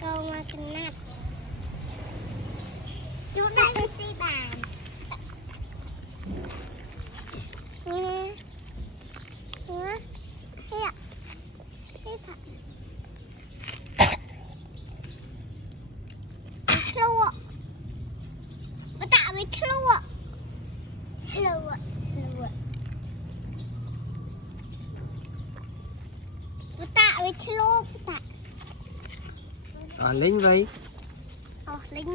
Câu makan nát. Chú đây đi bàn. Nè. Nè. Thế ạ. Thế thật. Lua. Bà tạ với lua. Lua. Lua. Bà tạ với lua. Bà tạ. Lính vậy. Lính.